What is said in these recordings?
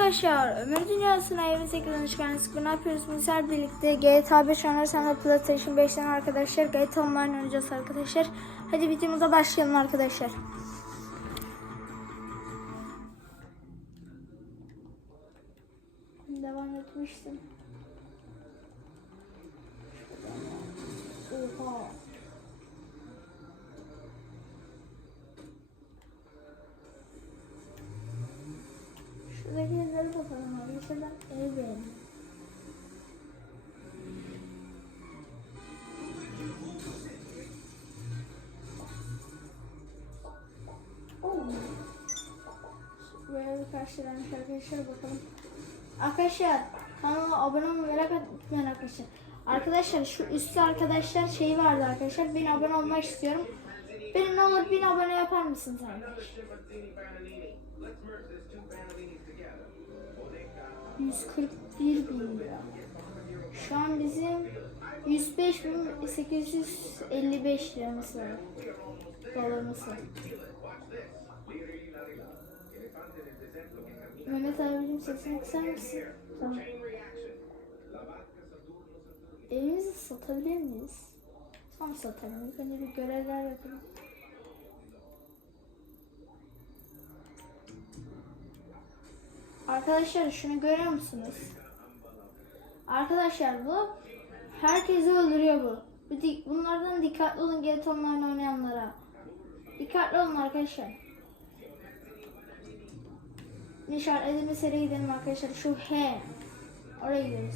arkadaşlar. Ömür Dünyası'na 28 hoş geldiniz. Bugün ne yapıyoruz? Bizler birlikte GTA 5 oynarsan da PlayStation 5'ten arkadaşlar GTA Online oynayacağız arkadaşlar. Hadi videomuza başlayalım arkadaşlar. Devam etmiştim. Arkadaşlar. Evet. Böyle bir karşılanmış arkadaşlar bakalım. Arkadaşlar kanalıma abone olmayı merak arkadaşlar. Arkadaşlar şu üstte arkadaşlar şey vardı arkadaşlar. Bin abone olmak istiyorum. Beni ne olur bin abone yapar mısınız arkadaşlar? 141 bin lira. Şu an bizim 105 bin 855 liramız var. Dolarımız var. Mehmet abicim sesini kısar mısın? Tamam. Evimizi satabilir miyiz? Tam. İlk önce bir görevler yapalım. Arkadaşlar şunu görüyor musunuz? Arkadaşlar bu herkesi öldürüyor bu. bunlardan dikkatli olun GTA Online oynayanlara. Dikkatli olun arkadaşlar. İşaretlediğimiz yere gidelim arkadaşlar. Şu H. Oraya gidiyoruz.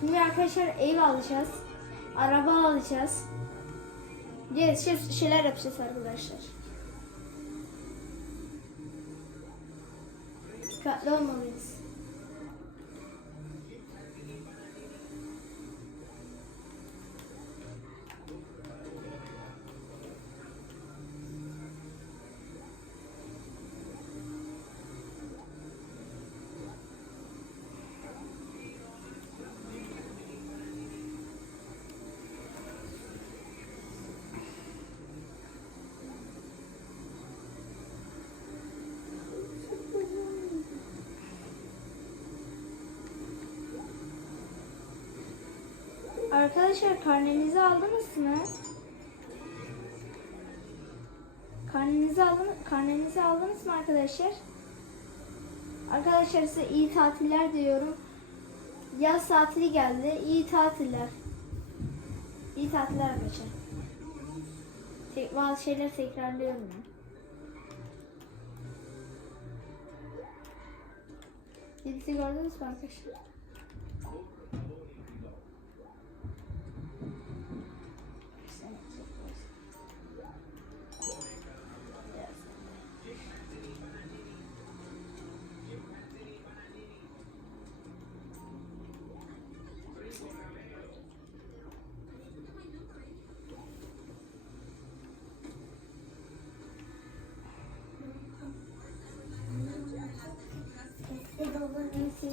Şimdi arkadaşlar ev alacağız. Araba alacağız. Diğer şey, şeyler yapacağız arkadaşlar. Dikkatli olmalıyız. Arkadaşlar karnenizi aldınız mı? Karnenizi aldınız, karnenizi aldınız mı arkadaşlar? Arkadaşlar size iyi tatiller diyorum. Yaz tatili geldi. İyi tatiller. İyi tatiller arkadaşlar. Tek, bazı şeyler tekrarlıyorum ben. Denizi gördünüz mü arkadaşlar?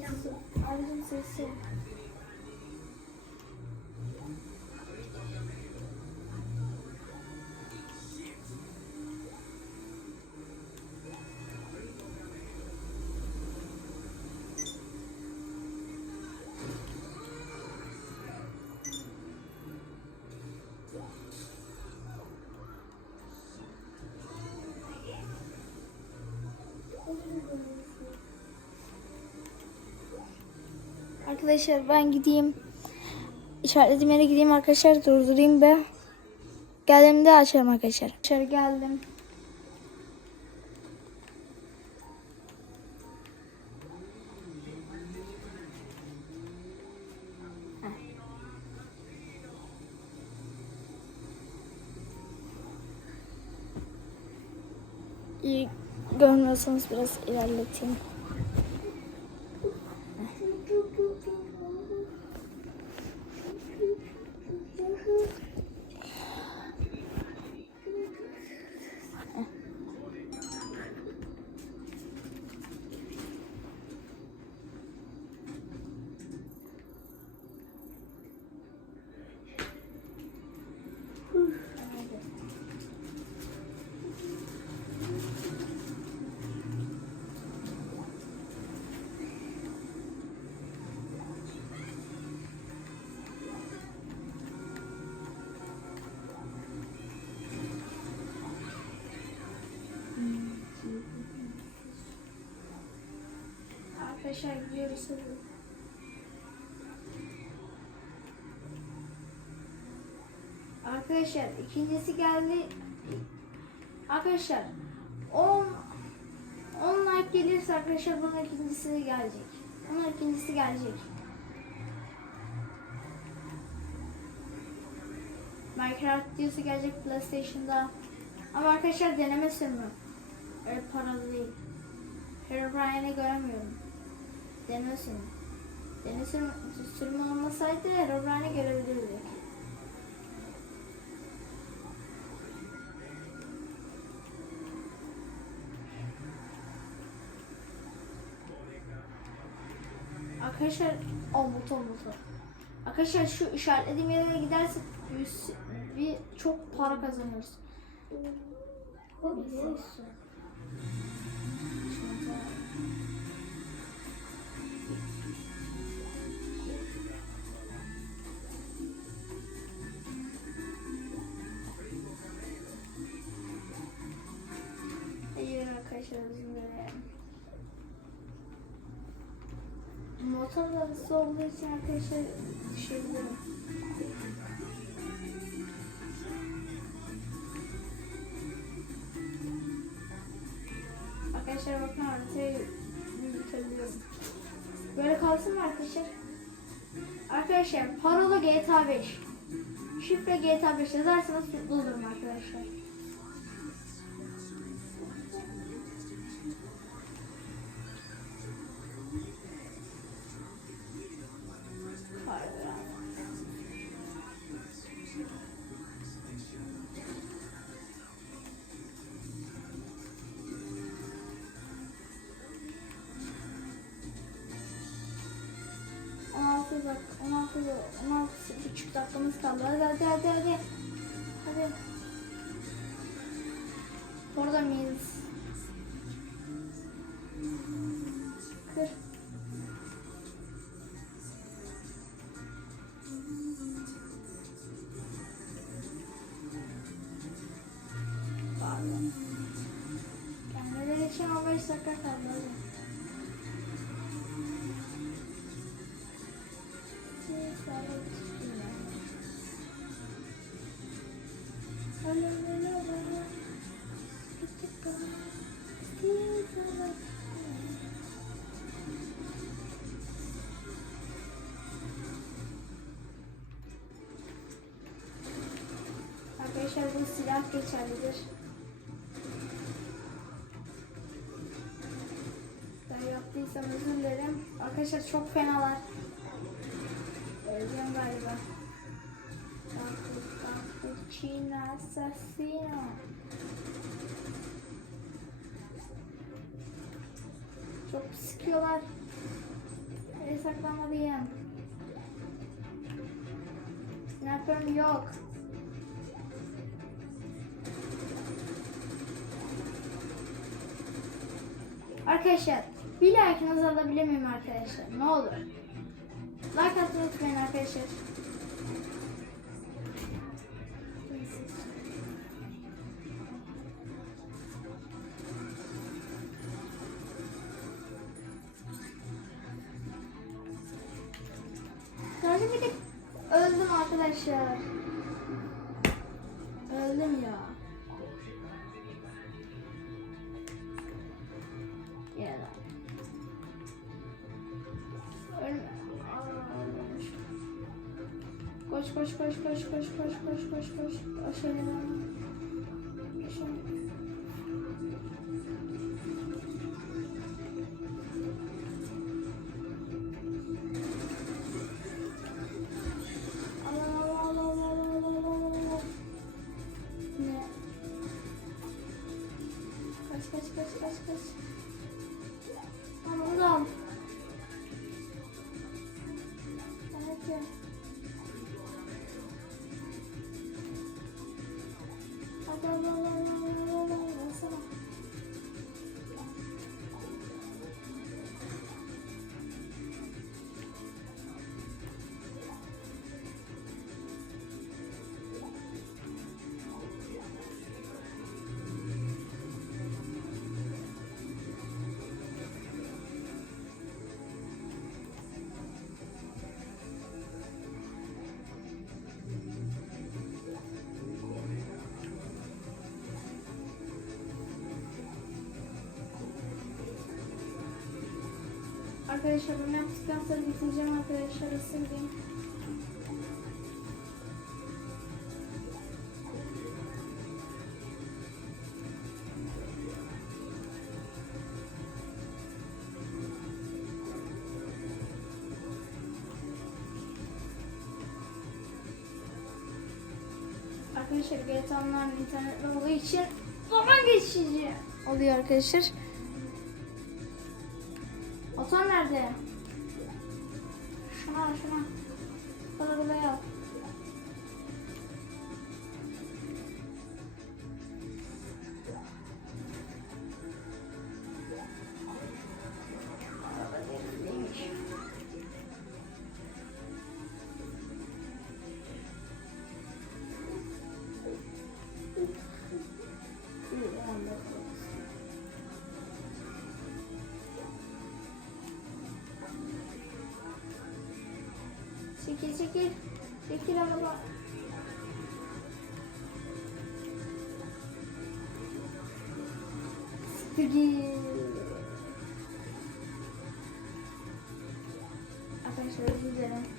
Abicim sesi. Arkadaşlar ben gideyim. İşaretlediğim yere gideyim arkadaşlar. Durdurayım be. Geldiğimde açarım arkadaşlar. Arkadaşlar geldim. İyi görmüyorsanız biraz ilerleteyim. Arkadaşlar hadi. Arkadaşlar ikincisi geldi. Arkadaşlar 10 10 like gelirse arkadaşlar bunun ikincisi gelecek. Bunun ikincisi gelecek. Minecraft videosu gelecek PlayStation'da. Ama arkadaşlar deneme sürümü. Öyle paralı değil. Herobrine'i göremiyorum. Deneme sürümü, sürümü olmasaydı Herobrine'i görebilirdik. Arkadaşlar o motor motor. Arkadaşlar şu işaretlediğim yere gidersek yüz- bir çok para kazanıyoruz. Neyse, Da hızlı olduğu için arkadaşlar düşebilirim. Arkadaşlar bakın haritayı büyütebiliyorum. Böyle kalsın mı arkadaşlar? Arkadaşlar parola GTA 5. Şifre GTA 5 yazarsanız mutlu olurum arkadaşlar. 16, 16 buçuk dakikamız kaldı. Hadi hadi hadi hadi. Hadi. Orada mıyız? 40 Silah geçerlidir. Ben yaptıysam özür dilerim. Arkadaşlar çok fenalar. Öleceğim galiba. Cappuccino assassino. Çok sıkıyorlar. Nereye saklamalıyım? Sniper'ım yok. Arkadaşlar bir like'ınızı alabilir miyim arkadaşlar? Ne olur. Like atmayı unutmayın arkadaşlar. Koş koş koş koş koş koş koş koş koş. Aşağıya devam. Aşağı. Al, al, al, al, al, al, al, al, al, al. Ne? Kaç kaç kaç kaç kaç. Arkadaşlar bunu yaptıktan sonra bitireceğim arkadaşlar. Isırayım. Arkadaşlar GTA Online internetle olduğu için zaman geçici oluyor arkadaşlar. Otan nerede? Şuna şuna. Bana buraya al. Çekil çekil. Çekil araba. Çekil. Arkadaşlar özür dilerim.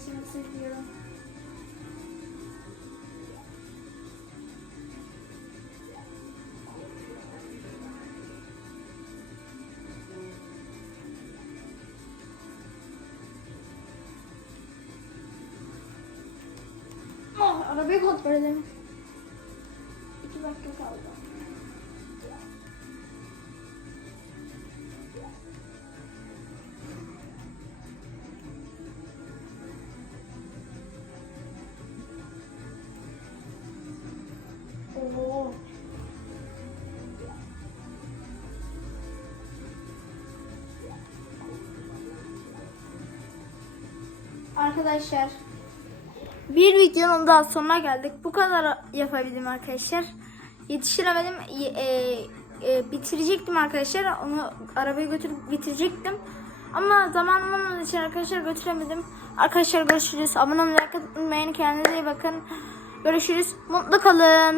Nasıl diyorum. Oh, arabayı kontrol edelim. İki dakika kaldı. Arkadaşlar bir videonun daha sonuna geldik. Bu kadar yapabildim arkadaşlar. Yetiştiremedim. E, e, bitirecektim arkadaşlar. Onu arabaya götürüp bitirecektim. Ama zamanım olmadığı için arkadaşlar götüremedim. Arkadaşlar görüşürüz. Abone olmayı, atmayı, kendinize iyi bakın. Görüşürüz. Mutlu kalın.